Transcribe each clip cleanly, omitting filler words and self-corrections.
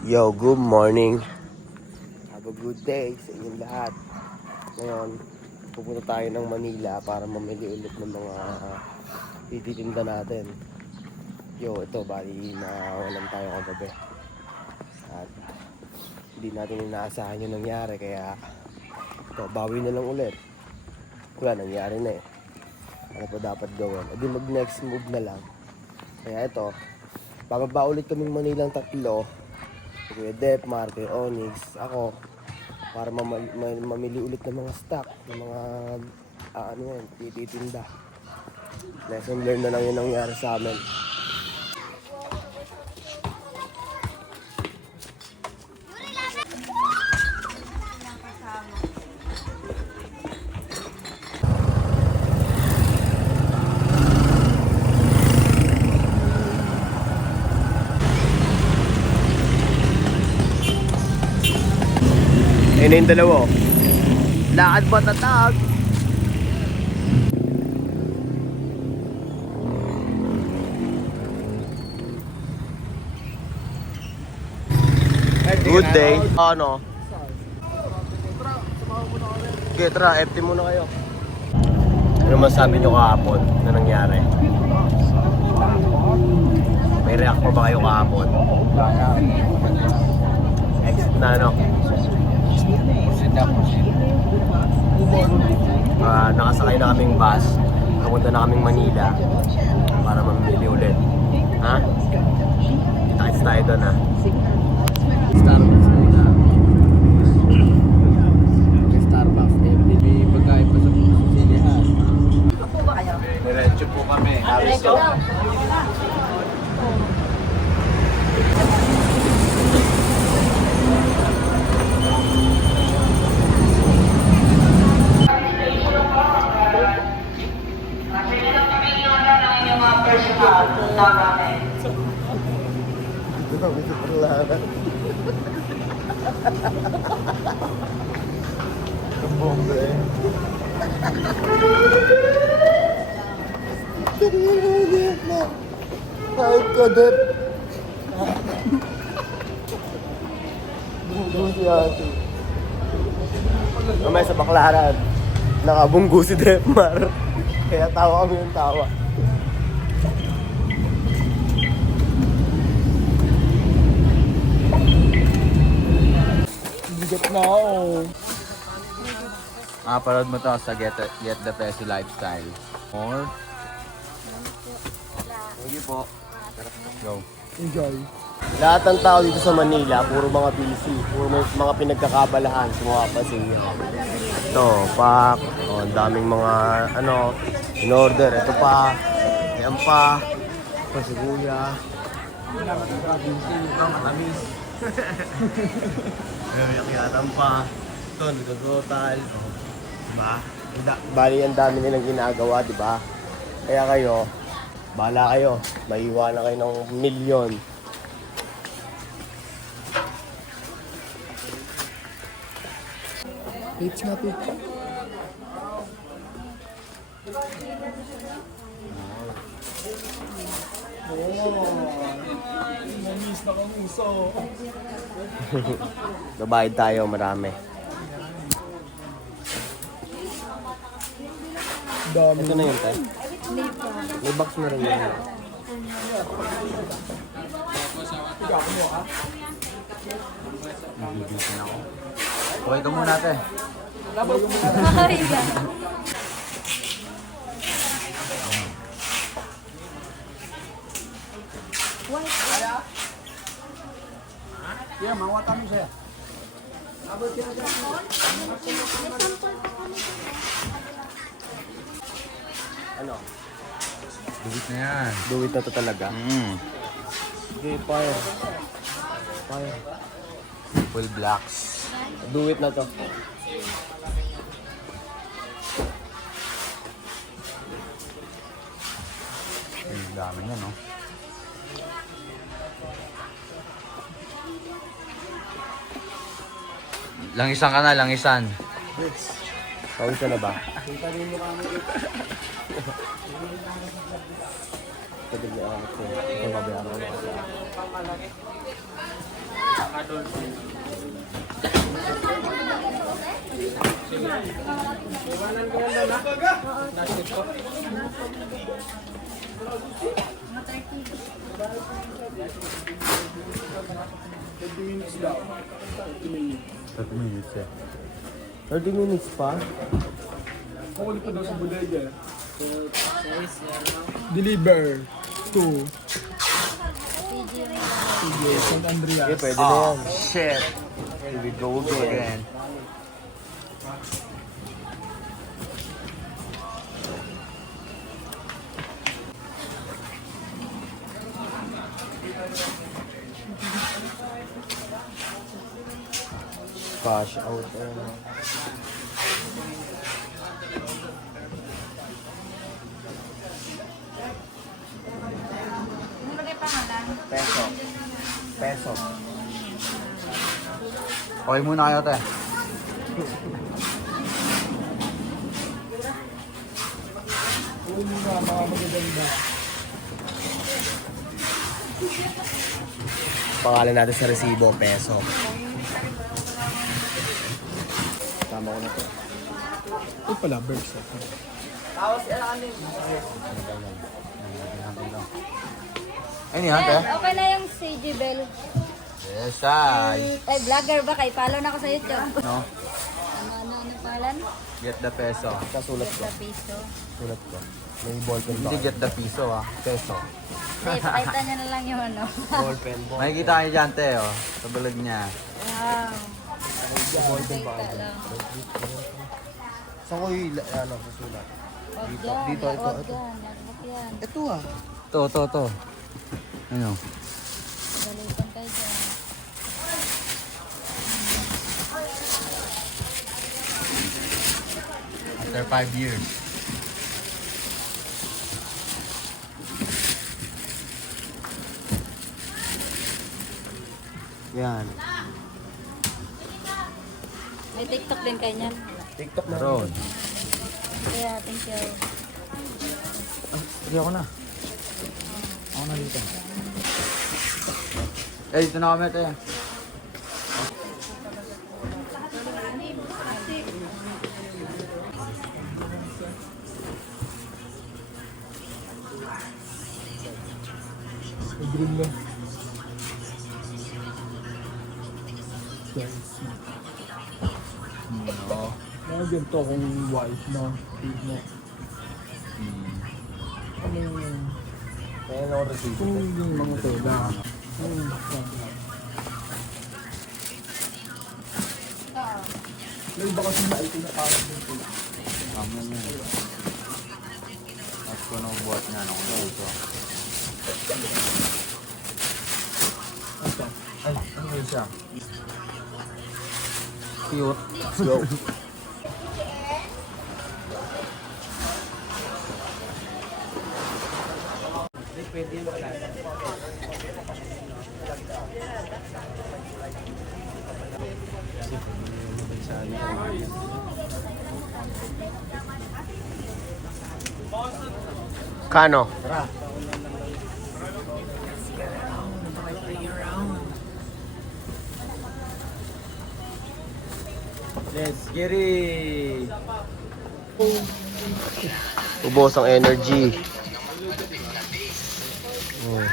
Yo, good morning. Have a good day sa inyong lahat. Ngayon, pupunta tayo ng Manila para mamili ulit ng mga tititinda natin. Yo, ito, bali nawalan tayo kagabi. At hindi natin inaasahan yung nangyari, kaya ito, bawi na lang ulit. Wala, nangyari na eh. Ano pa dapat gawin? E di mag next move na lang. Kaya ito, bababa ulit kaming Manilang tatlo. Kuya Dep, Mark, Onyx, ako, para mamili ulit ng mga stock, ng mga ano yan, tititinda. Lesson learned na lang yung nangyari sa amin. Ayun na yung dalawa. Lakad matatag. Good day. Ano? Okay, tara, FT muna kayo. Ano masabi nyo kahapon na nangyari? May react pa ba kayo kahapon? Exit na ano? Nakasakay na kaming bus. Pupunta na kaming Manila para mamili ulit. Ha? Kita-kits tayo doon ha. Starbucks muna. Starbucks. May pagkain pa sa sinihan. Diretso po kami. Diretso. Dami sa perlahan. Ang bomba eh. Kahit ka, Dep. Bunggo si ate. Mamaya sa baklaran, nakabunggo si Depmar. Kaya tawa kami yung tawa. Bigat na ako. Parod mo to sa Get the Peso Lifestyle. More. Thank you po. Go. Enjoy. Lahat ng tao dito sa Manila, puro mga busy. Puro mga pinagkakabalahan. Sumapasin niya. Ito, pak. Oh, ang daming mga, in order. Ito pa. Ayan pa. Ito si Kuya. Ito, matamis. Nakiyatan pa. Ito, nagtototal. Diba? Bali, ang dami nilang ginagawa, diba? Kaya kayo, bahala kayo. Maiiwanan kayo ng milyon. Page na page. Namis na kang uso. Babayad tayo, marami. Dami. Ito na yun, tayo. May box na rin yun. Nagigisin ako. Okay ka muna ate. Yeah, mawata mo siya. Ano? Dugit na yan. Do it na to talaga. Okay, fire. Fire. Full blacks. Do it na to. Ang dami niya, no? Langisan ka na, langisan. Pawis ka na ba? Pwede niya ako. Ito babayaran ko na sa minutes daw. 30 minutes eh. 30 minutes pa? Kukulit pa daw sa bodega. Deliver to San Andreas. Okay, pwede na yan. Shit! Here we go again. Cash out. Peso. Peso. Okay muna kayo, te. Kung nga mga magaganda. Pangalan natin sa resibo, peso. Tama ko na to. Ito pala, Berks. Ayun yan, te. Okay na yung CG Bell. Yes, ay. Ay, vlogger ba kayo? Follow na ako sa YouTube. No? Ano pangalan? Get the peso. Kasulat ko. Sa piso. Sulat ko. May ballpen ba? Hindi get the piso, ah. Peso. Hindi, pakita niya na lang yung ano. Ballpen. Makikita kayo dyan, te, oh. Sa balag niya. Wow. Ballpen ba? Pakita lang. Saan ko yung susulat? Huwag Dito, yan. dito, ito, Huwag ito. yan. Huwag yan. Ito ah. To. Ano? Balikan kayo dyan. After 5 years. Yan. May TikTok din kayo niyan. TikTok na. Meron. Kaya, thank you. Hindi ako na. Ako na dito. Eh, dito na kami, te. Green lang. No. Mga ganito kung white na. No. Ano yung... Kaya na ako resibo. Kung yung mga tela. May iba kasi na ito na parang dito. Tama niya. Tapos ko nung buhat niya nung dito. Ay, ano yun siya? Cute. Let's go. Kano? Let's get it! Ubos ang energy. Oh.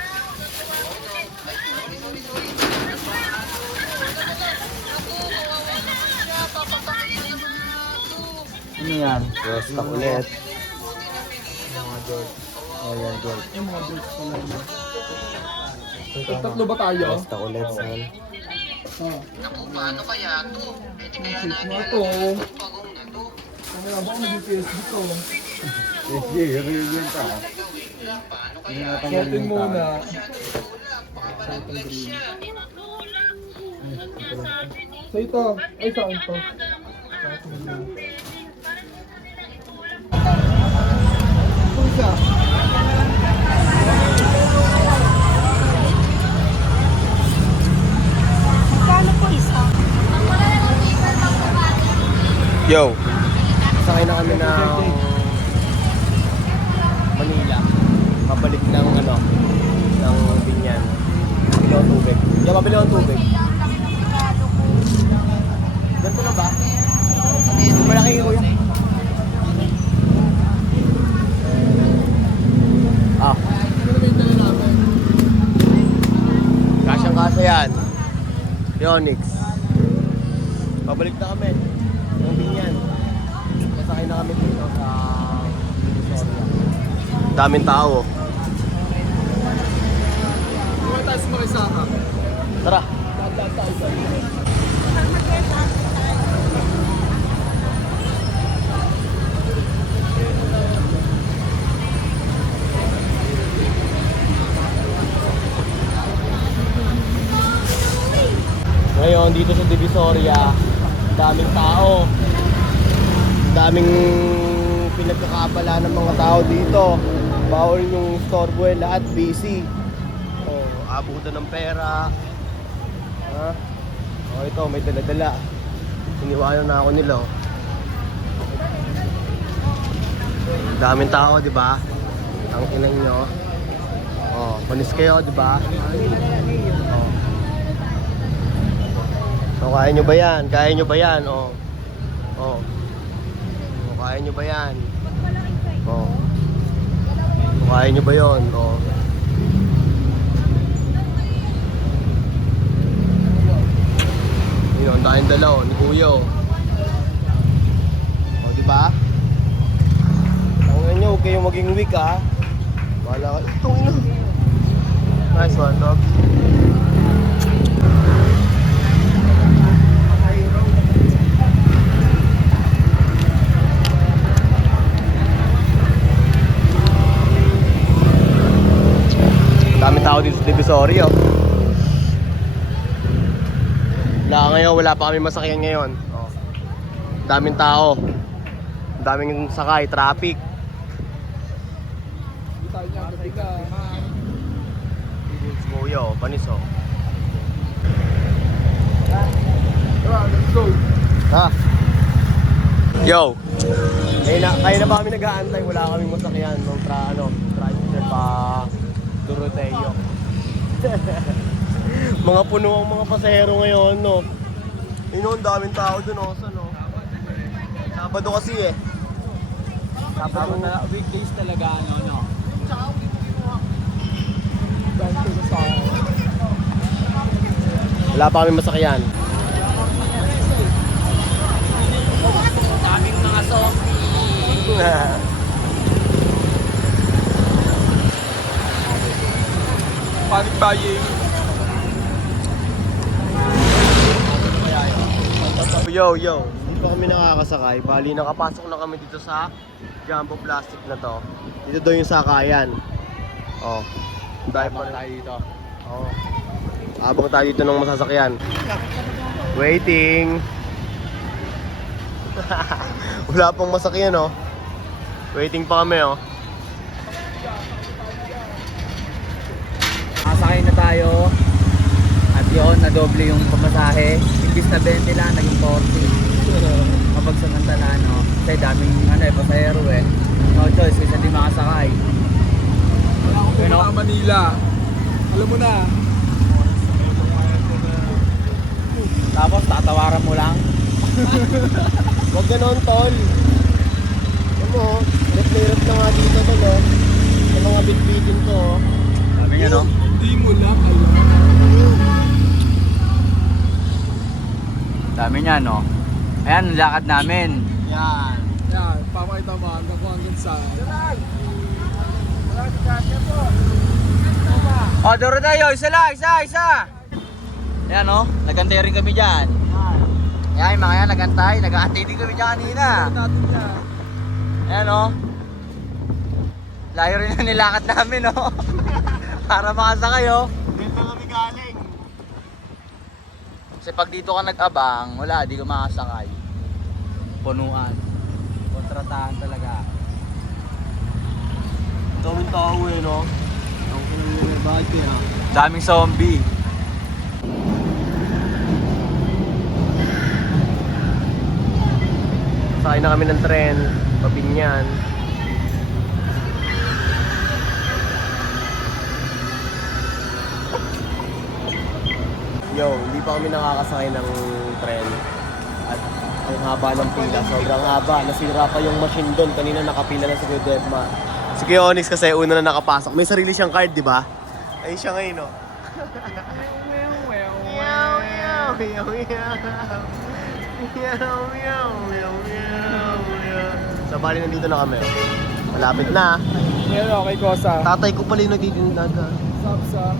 Ano yan? Resta ulit. Ayan, gold. Yung mga birds na lang. Tatlo ba tayo? Resta ulit, son. Naku, paano kaya ito? Pwede kaya na ito. Ano lang ba kung nag-Facebook ko? Hindi, reunion pa. Sorting muna. So ito, ay saan ito? Isa. Paano po isa? Yo! Sakay na kami ng Manila. Pabalik ng ng Binyan. Pabili akong tubig. Yo, pabili akong tubig. Ganito na ba? Malaki yung kuya. Ah. Kasyang-kasa yan. Onyx. Pabalik na kami. Ang binyan. Masakay na kami dito sa Divisoria. Daming tao. Huwag tayo sumakisama. Tara. Ngayon dito sa Divisoria, daming tao. Daming pinagkakabala ng mga tao dito. Bawal yung storbo, lahat busy. Oh, abutan ng pera. Ha? Oh, ito may dala-dala. Iniwanan na ako nila. Oh. Daming tao, di ba? Ang kinang nyo. Oh, panis kayo, di ba? Oh. So, kaya nyo ba yan? Kaya nyo ba yan? Oh. Oh. Oh, kaya nyo ba yan? Oh. Oh, kaya nyo ba yun? Oh. Yun, tayong dalaw ni Kuya. Oh, di ba? Ang nyo, huwag kayong maging weak, ha? Wala ka. Ito, ino. Nice one, dog. Dami tao dito sa Divisoria. Wala pa kami masakyan ngayon. Oh. Daming tao. Daming sakay, traffic. Hindi tayo niya, gabi ka. Kuya, panis oh. Tara, let's go. Ha? Yo. Kaya na ba kami nag-aantay? Wala kaming masakyan nung tricycle pa Doroteo. Mga puno ang mga pasahero ngayon, no? Ang daming tao dun, oh. Saan, no? Sabado kasi, eh. Sabado na, weekdays talaga, no? Ganito na sa akin. Wala pa kami masakyan. Daming mga zombie. Panic buying. Yo. Hindi pa kami nakakasakay. Bali, nakapasok na kami dito sa Jumbo Plastic na to. Dito daw yung sakayan. Oh. Dahil pa tayo dito. Oh. Abang tayo dito ng masasakyan. Waiting. Wala pang masakyan, oh. Waiting pa kami, oh. Nakasakay na tayo. At yun, nadoble yung pamasahe. Imbis na 20 lang, naging 40. Kapag samantala, no? Kasi daming pasahero eh. No choice, kasi hindi makasakay. Wala akong pumunta Manila. Alam mo na. Tapos tatawaran mo lang. Huwag ganon, tol. Alam mo, rep na nga dito, tol, oh. Sa mga bitbitin to, oh. Daming ano? Hindi mo lang alam. Dami niya, no? Ayan, lakad namin. Yan. Yan, papakita mo hanggang kung hanggang saan. Oh, duro tayo. Isa lang, isa. Ayan, no? Nagantay rin kami dyan. Ayan, mga yan, nag-aantay din kami dyan kanina. Natin yan. Ayan, no? Layo rin na nilakad namin, no? Para makasakay, oh. Dito kami galing. Kasi pag dito ka nag-abang, wala, di ka makasakay. Punuan. Kontratahan talaga. Daming tao, eh, no? Bakit kaya? Daming zombie. Sakay na kami ng tren, Pabinyan. Yo, hindi pa kami nakakasakay ng tren. At ang haba ng pila, sobrang haba. Nasira pa yung machine doon. Kanina nakapila na si Kuya Debma. Si Kuya Onyx kasi una na nakapasok. May sarili siyang card, di ba? Ayun siya ngayon, no? Meow, meow, meow, meow. Meow, meow, meow, meow, meow. So, bali nandito na kami. Malapit na. Yan o, kay Kosa. Tatay ko pala yung nagtitindag. Sapsa.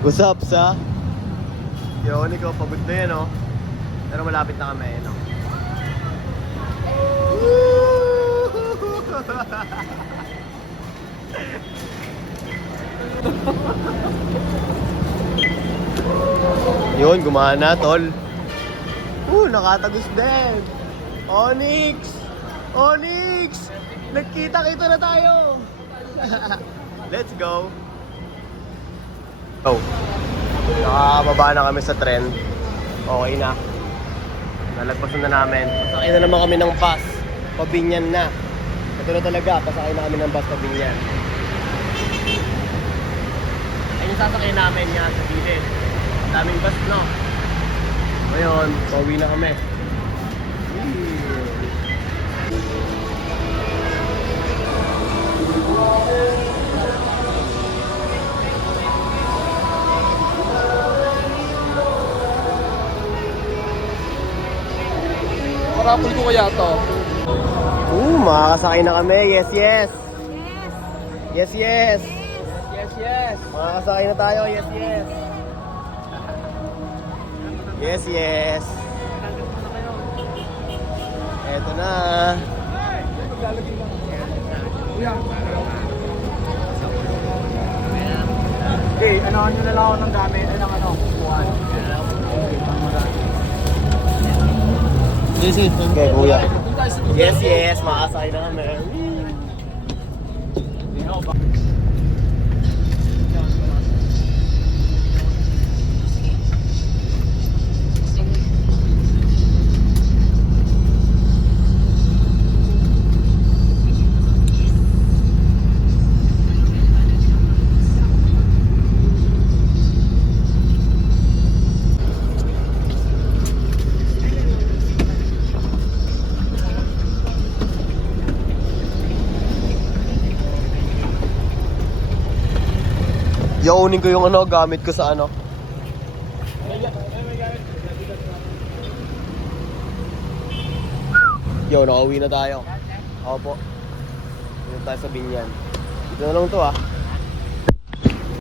What's up, sa? Yun, ikaw, pagod na yan, oh. Pero malapit na kami, no? Yun, gumana, tol. Nakatagos din. Onyx! Onyx! Nagkita-kita na tayo! Let's go! Oh. Nakababa na kami sa trend. Okay na. Nalagpasan na namin. Pasakay na naman kami ng bus. Pabinyan na. Ito na talaga. Pasakay na kami ng bus pabinyan. Ayun yung sasakay namin yan sa gilid. Ang daming bus, no? Ngayon, pauwi na kami. Parapol ko kaya to. Makakasakay na kami. Yes, yes. Yes, yes. Yes, yes. Makakasakay na tayo. Yes, yes. Yes, yes. Eto na. Okay, ano nyo na lang ako ng gamit. Ano, kukuhan. Okay, kuya. Yes, yes. Makakasakay na kami. Yaunin ko yung gamit ko sa Yo, nakauwi na tayo. Opo. Dito tayo sa Binyan. Dito na lang to,